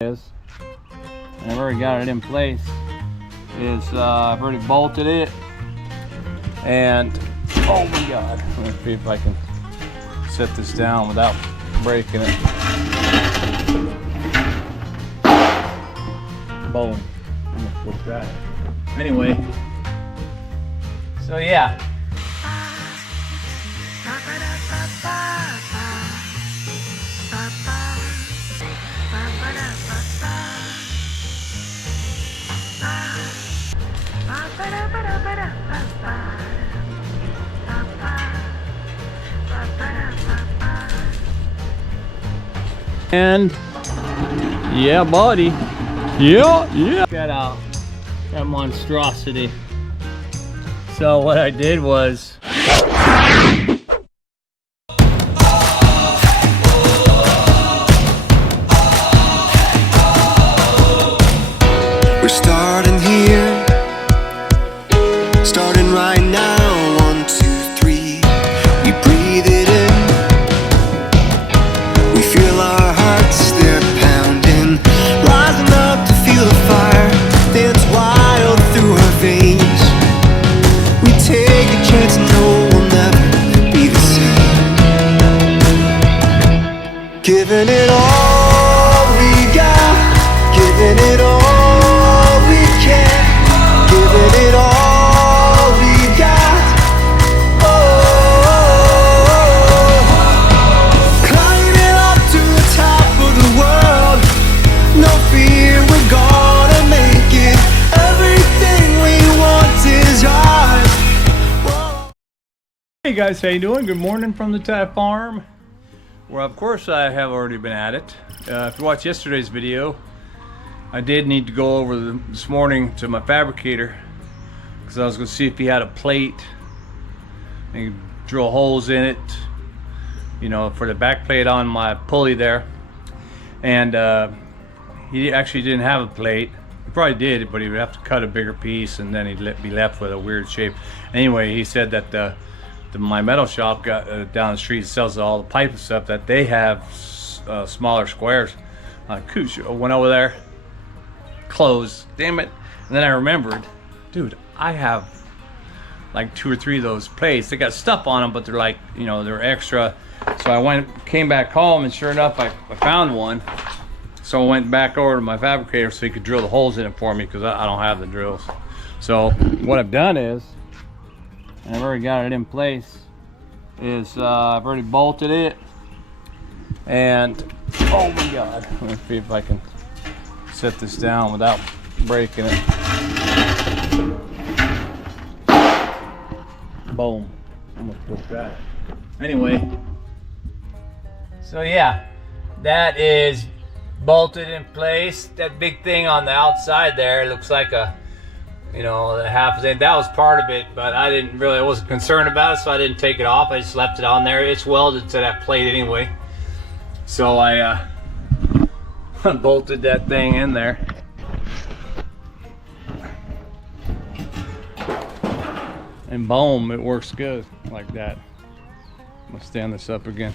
is, and I've already got it in place, is I've already bolted it, and oh my god, let me see if I can set this down without breaking it. Boom. I'm gonna flip that. Anyway, so yeah. And yeah, buddy. Yeah. Check out that monstrosity. So what I did was we're starting here, starting right now. 1, 2, 3. We breathe it in. We feel our hearts, they're pounding, rising up to feel the fire that's wild through our veins. We take a chance and know we'll never be the same. Giving it all we got, giving it all we can, giving it all we got. Climbing up to the top of the world, no fear, we're gonna make it. Everything we want is ours. Whoa. hey guys, how you doing? Good morning from the Thai farm, where of course I have already been at it. If you watched yesterday's video, I did need to go over this morning to my fabricator because I was going to see if he had a plate and drill holes in it, you know, for the back plate on my pulley there. And he actually didn't have a plate. He probably did, but he would have to cut a bigger piece and then he'd be left with a weird shape. Anyway, he said that my metal shop got down the street sells all the pipe and stuff, that they have smaller squares. Cooch, I went over there, closed, damn it. And then I remembered, dude, I have like 2 or 3 of those plates. They got stuff on them, but they're like, you know, they're extra. So I came back home, and sure enough, I found one. So I went back over to my fabricator so he could drill the holes in it for me, because I don't have the drills. So what I've done is, and I've already got it in place, is I've already bolted it, and oh my god, let me see if I can set this down without breaking it. Boom. I'm gonna flip that. Anyway, so yeah, that is bolted in place. That big thing on the outside there looks like a, you know, the half that was part of it, but I wasn't concerned about it, so I didn't take it off. I just left it on there. It's welded to that plate anyway, so I bolted that thing in there. And boom, it works good like that. I'm gonna stand this up again.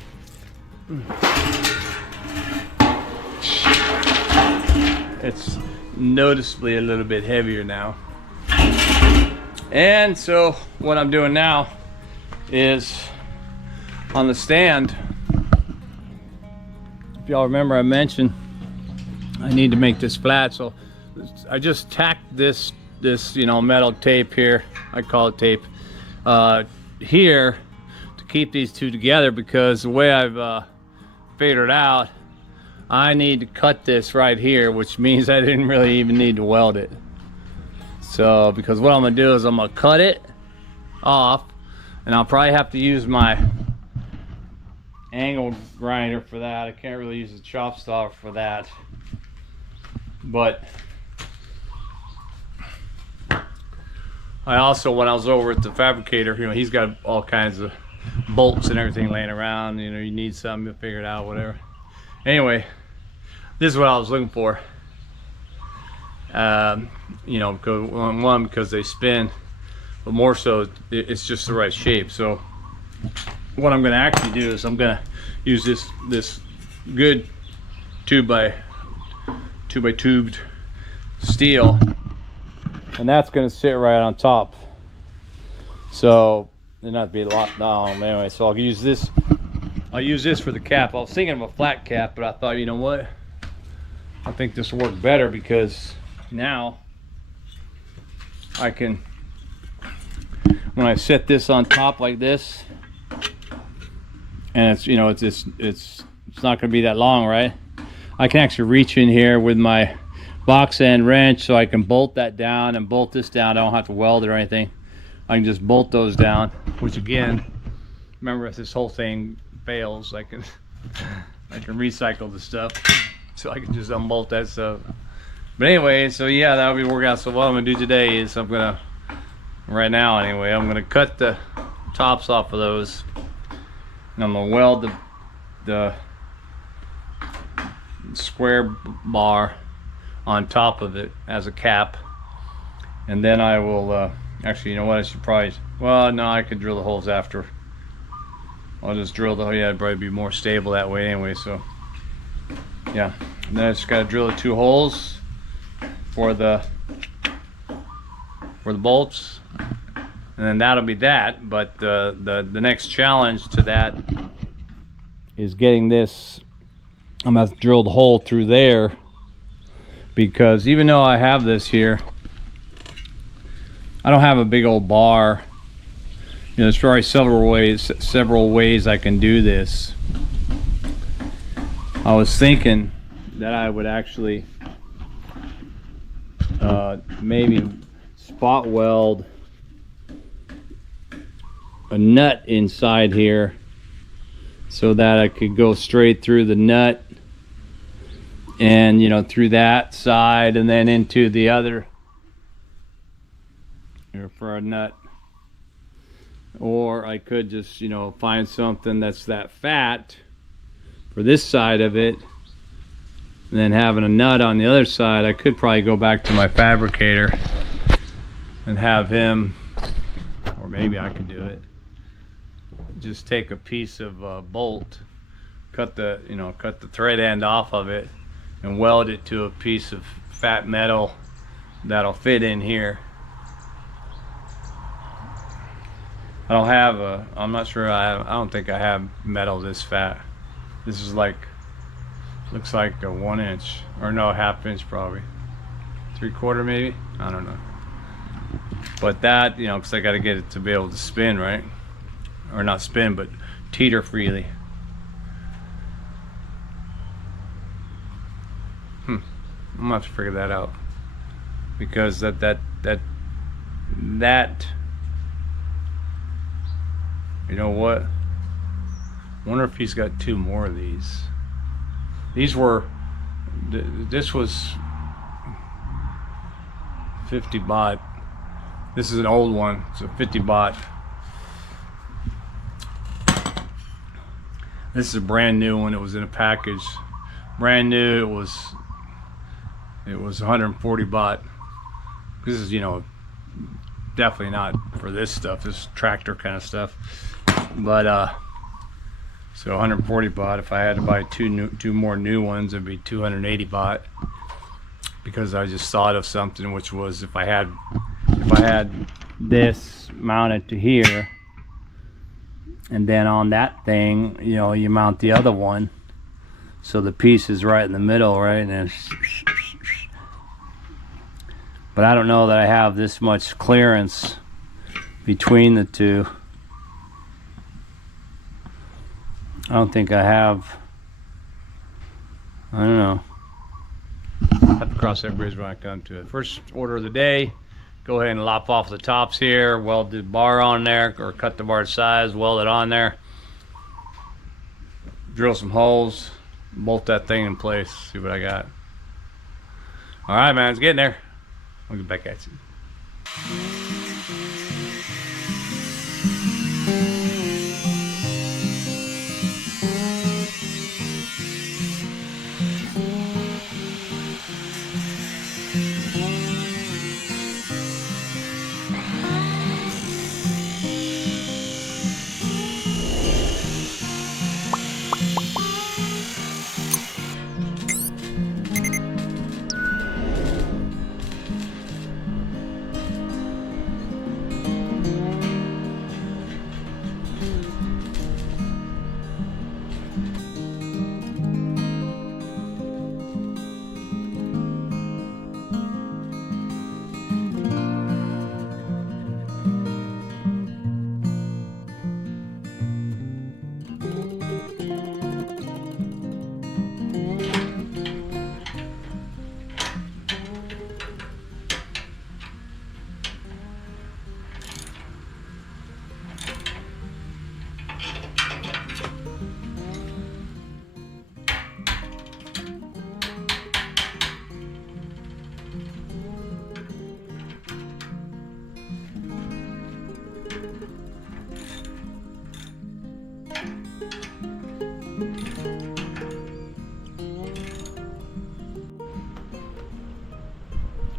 It's noticeably a little bit heavier now. And so what I'm doing now is on the stand, if y'all remember, I mentioned I need to make this flat, so I just tacked this you know, metal tape here, I call it tape, here to keep these two together, because the way I've figured out, I need to cut this right here, which means I didn't really even need to weld it. So because what I'm gonna do is I'm gonna cut it off, and I'll probably have to use my angle grinder for that. I can't really use the chop saw for that, but I also, when I was over at the fabricator, you know, he's got all kinds of bolts and everything laying around. You know, you need something to figure it out, whatever. Anyway, this is what I was looking for. You know, because they spin, but more so, it's just the right shape. So what I'm going to actually do is I'm going to use this good 2x 2x2 steel, and that's going to sit right on top. So it'll not be locked down. Anyway, so I'll use this. I'll use this for the cap. I was thinking of a flat cap, but I thought, you know what? I think this will work better because now I can, when I set this on top like this, and it's, you know, it's not going to be that long, right? I can actually reach in here with my box end wrench, so I can bolt that down and bolt this down. I don't have to weld it or anything. I can just bolt those down, which again, remember, if this whole thing fails, I can recycle the stuff, so I can just unbolt that stuff. But anyway, so yeah, that'll be working out. So what I'm gonna do today is right now anyway, I'm gonna cut the tops off of those, and I'm gonna weld the square bar on top of it as a cap, and then I will actually, you know what, I should probably, well, no, I could drill the holes after. I'll just drill the, yeah, it'd probably be more stable that way anyway. So yeah, and then I just gotta drill the 2 holes for the bolts, and then that'll be that. But the next challenge to that is getting this. I'm gonna have to drill the hole through there, because even though I have this here, I don't have a big old bar. You know, there's probably several ways I can do this. I was thinking that I would actually maybe spot weld a nut inside here, so that I could go straight through the nut, and, you know, through that side and then into the other here for a nut. Or I could just, you know, find something that's that fat for this side of it, and then having a nut on the other side. I could probably go back to my fabricator and have him, or maybe I could do it, just take a piece of bolt, cut the thread end off of it, and weld it to a piece of fat metal that'll fit in here. I don't have a, I'm not sure, I don't think I have metal this fat. This is like, looks like a 1 inch, or no, a ½ inch probably. 3/4 maybe? I don't know. But that, you know, because I got to get it to be able to spin, right? Or not spin, but teeter freely. I'm gonna have to figure that out, because that you know what? Wonder if he's got 2 more of these. These were, this was 50 baht. This is an old one, so 50 baht. This is a brand new one. It was in a package, brand new. It was 140 baht. This is, you know, definitely not for this stuff. This tractor kind of stuff. But so 140 baht. If I had to buy two more new ones, it'd be 280 baht. Because I just thought of something, which was if I had this mounted to here, and then on that thing, you know, you mount the other one, so the piece is right in the middle, right? And then, but I don't know that I have this much clearance between the two. I don't think I have. I don't know. I have to cross that bridge when I come to it. First order of the day, go ahead and lop off the tops here, weld the bar on there, or cut the bar size, weld it on there, drill some holes, bolt that thing in place, see what I got. All right, man, it's getting there. I'll get back at you.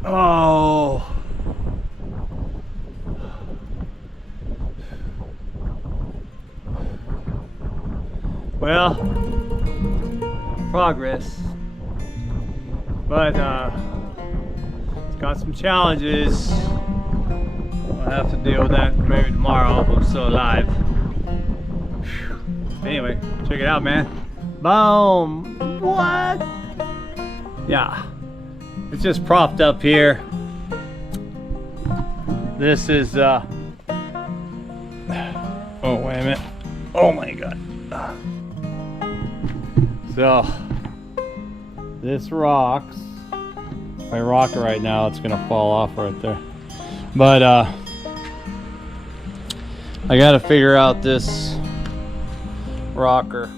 Oh. Well, progress, but it's got some challenges. I'll have to deal with that maybe tomorrow if I'm still alive. Anyway, check it out, man. Boom! What? Yeah, it's just propped up here. This is oh, wait a minute. Oh my god. So this rocks. If I rock it right now, it's gonna fall off right there. But I gotta figure out this rocker.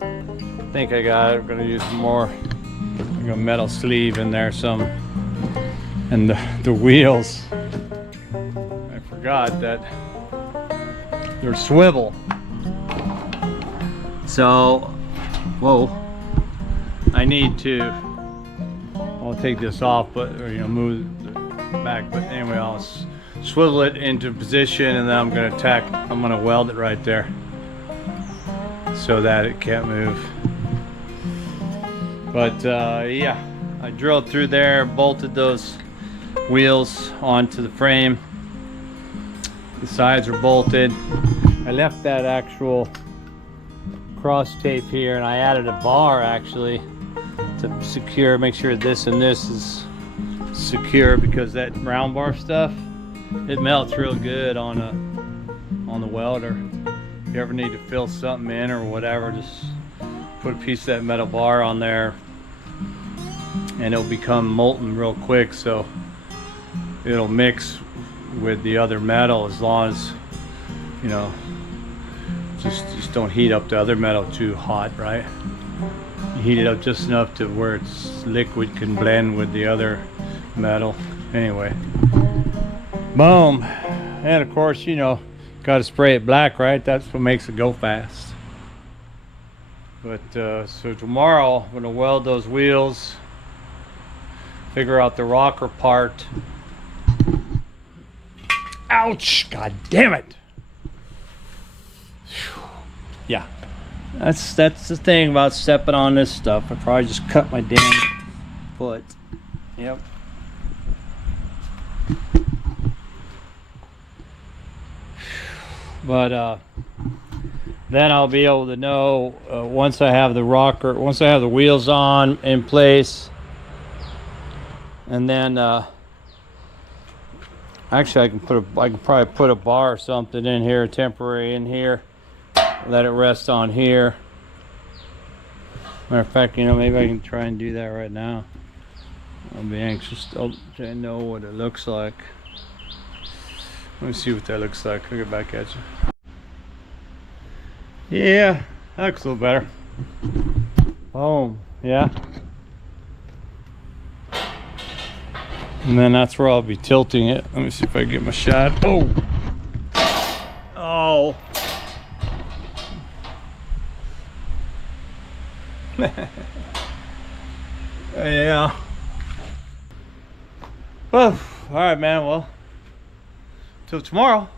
I think I got it. I'm gonna use some more. I got a metal sleeve in there, some, and the wheels. I forgot that they're swivel. So, whoa, I need to, I'll take this off, but, or, you know, move it back, but anyway, I'll swivel it into position, and then I'm gonna weld it right there so that it can't move. But yeah, I drilled through there, bolted those wheels onto the frame. The sides are bolted. I left that actual cross tape here, and I added a bar actually to secure, make sure this and this is secure, because that round bar stuff, it melts real good on the welder. If you ever need to fill something in or whatever, just put a piece of that metal bar on there and it'll become molten real quick, so it'll mix with the other metal, as long as, you know, just don't heat up the other metal too hot, right? You heat it up just enough to where it's liquid can blend with the other metal. Anyway, boom. And of course, you know, got to spray it black, right? That's what makes it go fast. But so tomorrow I'm gonna weld those wheels, figure out the rocker part. Ouch, god damn it. Yeah, that's the thing about stepping on this stuff. I probably just cut my damn foot. Yep. But then I'll be able to know once I have the rocker, once I have the wheels on in place, and then actually I can probably put a bar or something in here, temporary in here, let it rest on here. Matter of fact, you know, maybe I can try and do that right now. I'll be anxious to know what it looks like. Let me see what that looks like. I'll get back at you. Yeah, that looks a little better. Boom, yeah. And then that's where I'll be tilting it. Let me see if I can get my shot. Oh! Oh! Yeah. Well, alright, man. Well, till tomorrow.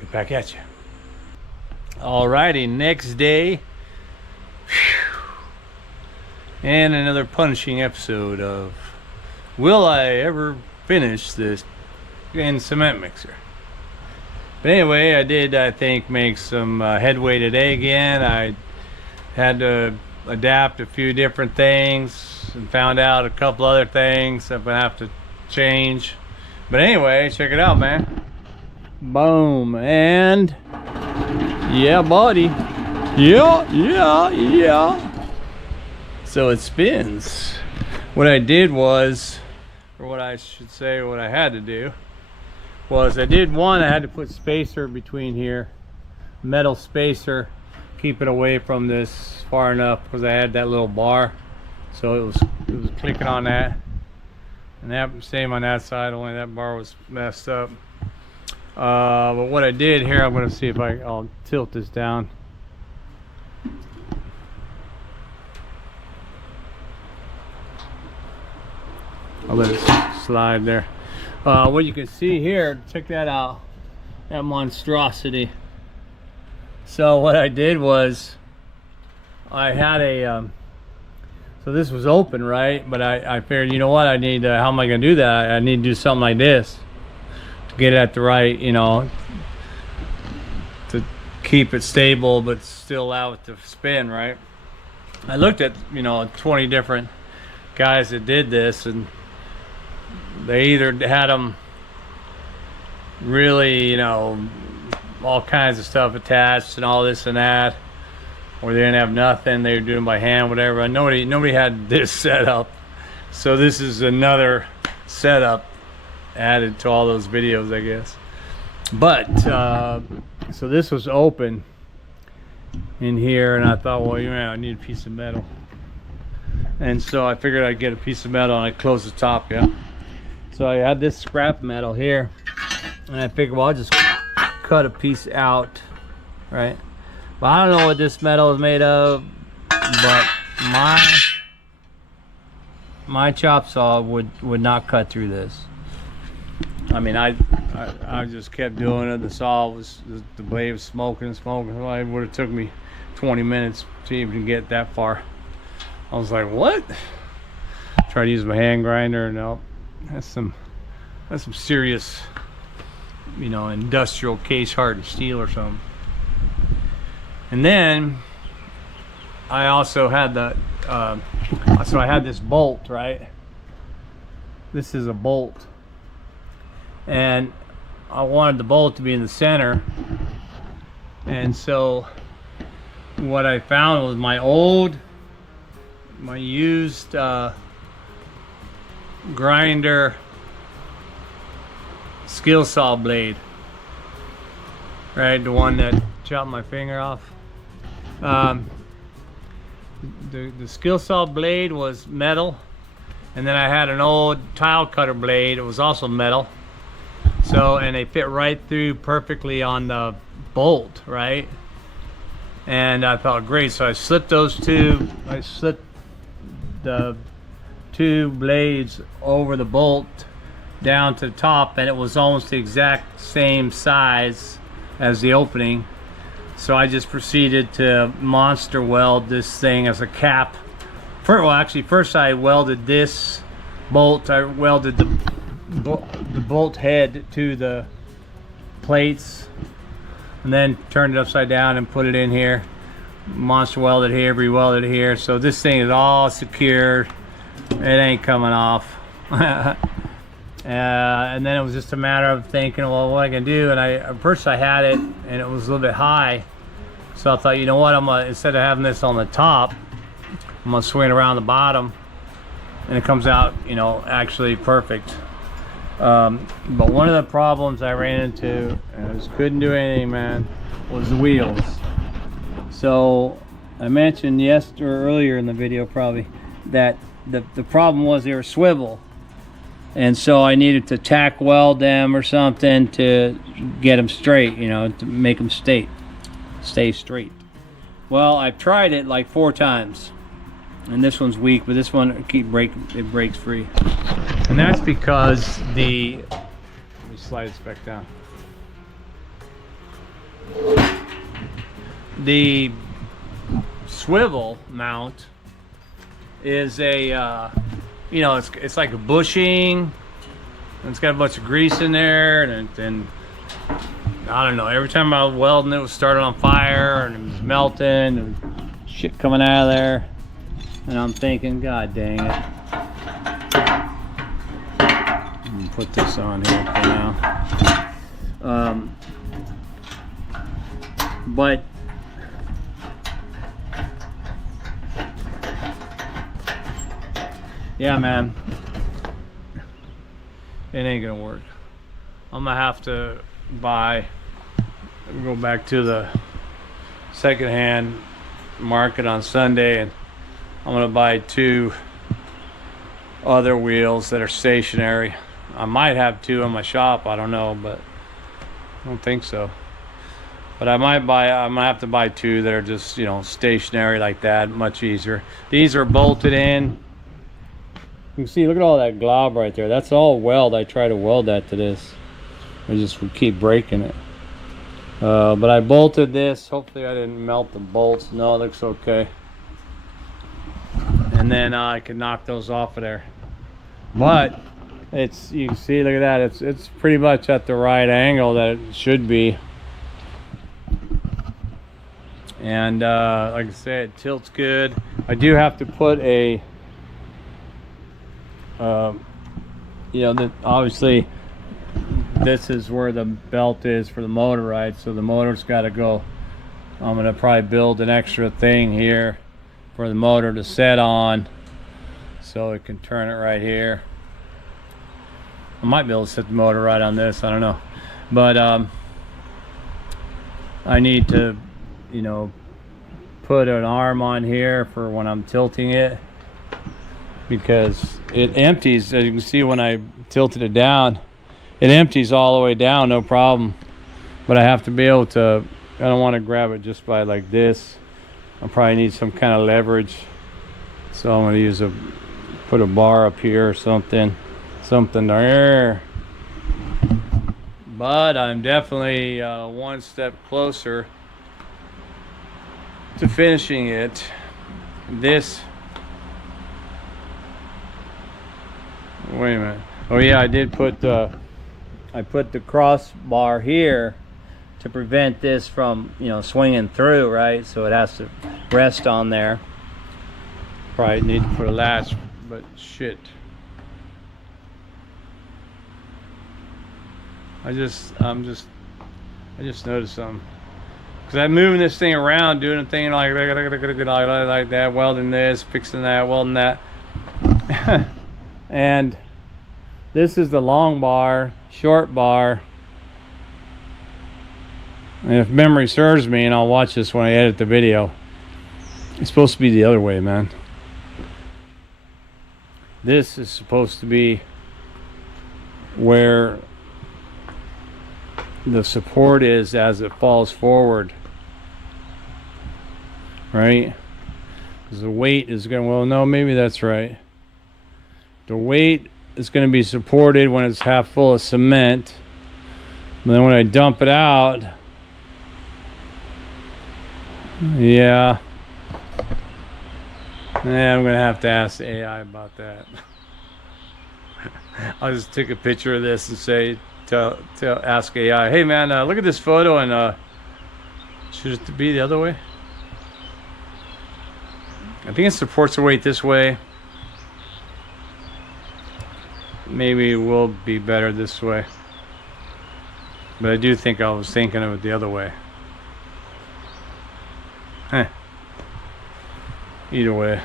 Get back at you. Alrighty, next day. Whew. And another punishing episode of will I ever finish this in cement mixer? But anyway, I did, I think, make some headway today again. I had to adapt a few different things and found out a couple other things I'm gonna have to change. But anyway, check it out, man. Boom. And yeah, buddy. Yeah. So it spins. What I did was, or what I should say, what I had to do was, I had to put spacer between here, metal spacer, keep it away from this far enough, because I had that little bar, so it was clicking on that, and that same on that side, only that bar was messed up. But what I did here, I'm going to see if I'll tilt this down. I'll let it slide there. What you can see here, check that out, that monstrosity. So what I did was, I had a, so this was open, right? But I figured, you know what, I need, how am I gonna do that? I need to do something like this to get it at the right, you know, to keep it stable, but still allow it to spin, right? I looked at, you know, 20 different guys that did this, and they either had them really, you know, all kinds of stuff attached and all this and that, or they didn't have nothing, they were doing by hand, whatever. Nobody had this setup. So this is another setup added to all those videos, I guess. But so this was open in here, and I thought, well, yeah, I need a piece of metal. And so I figured I'd get a piece of metal and I'd close the top, yeah. So I had this scrap metal here, and I figured, well, I'll just cut a piece out, right? But I don't know what this metal is made of, but my chop saw would not cut through this. I mean, I just kept doing it. The saw was, the blade was smoking and smoking. Well, it would have took me 20 minutes to even get that far. I was like, what? Tried to use my hand grinder. No, that's some serious, you know, industrial case hardened steel or something. And then I also had the so I had this bolt, right? This is a bolt, and I wanted the bolt to be in the center. And so what I found was my used grinder skill saw blade, right? The one that chopped my finger off. The skill saw blade was metal, and then I had an old tile cutter blade. It was also metal. So, and they fit right through perfectly on the bolt, right? And I thought, great. So I slipped those two. I slipped the two blades over the bolt down to the top, and it was almost the exact same size as the opening. So I just proceeded to monster weld this thing as a cap. Well, actually, first I welded this bolt. I welded the bolt head to the plates, and then turned it upside down and put it in here. Monster welded here, re-welded here. So this thing is all secured. It ain't coming off. And then it was just a matter of thinking, well, what I can do. And at first I had it, and it was a little bit high. So I thought, you know what, I'm gonna, instead of having this on the top, I'm gonna swing it around the bottom, and it comes out, you know, actually perfect. But one of the problems I ran into, and I just couldn't do anything, man, was the wheels. So I mentioned earlier in the video probably that the problem was they were swivel, and so I needed to tack weld them or something to get them straight, you know, to make them stay straight. Well, I've tried it like 4 times, and this one's weak, but this one it breaks free. And that's because let me slide this back down. The swivel mount is a you know, it's like a bushing, and it's got a bunch of grease in there, and I don't know, every time I was welding it was starting on fire, and it was melting, and shit coming out of there, and I'm thinking, god dang it. I'm gonna put this on here for now. But yeah, man, it ain't gonna work. I'm gonna have to go back to the secondhand market on Sunday, and I'm gonna buy 2 other wheels that are stationary. I might have 2 in my shop, I don't know, but I don't think so. But I'm gonna have to buy 2 that are just, you know, stationary like that, much easier. These are bolted in, You can see, look at all that glob right there. That's all weld. I try to weld that to this. I just would keep breaking it. But I bolted this. Hopefully I didn't melt the bolts. No, it looks okay. And then I can knock those off of there. But it's, you can see, look at that. It's pretty much at the right angle that it should be. And like I said, it tilts good. I do have to put a, you know, that obviously this is where the belt is for the motor, right? So the motor's got to go. I'm gonna probably build an extra thing here for the motor to set on, so it can turn it right here. I might be able to set the motor right on this, I don't know. But I need to, you know, put an arm on here for when I'm tilting it, because it empties, as you can see when I tilted it down, it empties all the way down, no problem. But I have to be able to, I don't want to grab it just by like this. I'll probably need some kind of leverage. So I'm going to put a bar up here or something there. But I'm definitely one step closer to finishing it. This, wait a minute. Oh yeah, I did put I put the crossbar here to prevent this from, you know, swinging through, right? So it has to rest on there. Probably need to put a latch, but shit. I just noticed something. Cause I'm moving this thing around, doing a thing like that, welding this, fixing that, welding that. And this is the long bar, short bar. And if memory serves me, and I'll watch this when I edit the video, it's supposed to be the other way, man. This is supposed to be where the support is as it falls forward, right? Because the weight is going, well, no, maybe that's right. The weight is going to be supported when it's half full of cement. But then when I dump it out, yeah, I'm going to have to ask the AI about that. I'll just take a picture of this and say, ask AI, hey man, look at this photo, and should it be the other way? I think it supports the weight this way. Maybe it will be better this way, but I do think I was thinking of it the other way. Either way.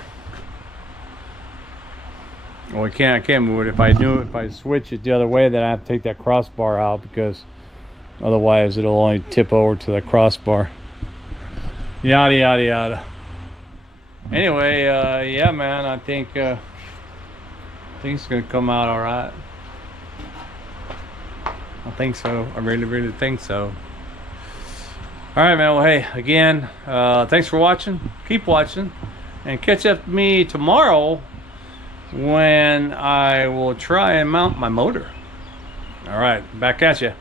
Well, I can't move it. If I switch it the other way, then I have to take that crossbar out, because otherwise it'll only tip over to the crossbar. Yada yada yada. Anyway, yeah man, I think it's gonna come out all right. I think so. I really think so. All right, man. Well, hey, again, thanks for watching. Keep watching, and catch up with me tomorrow when I will try and mount my motor. All right, back at you.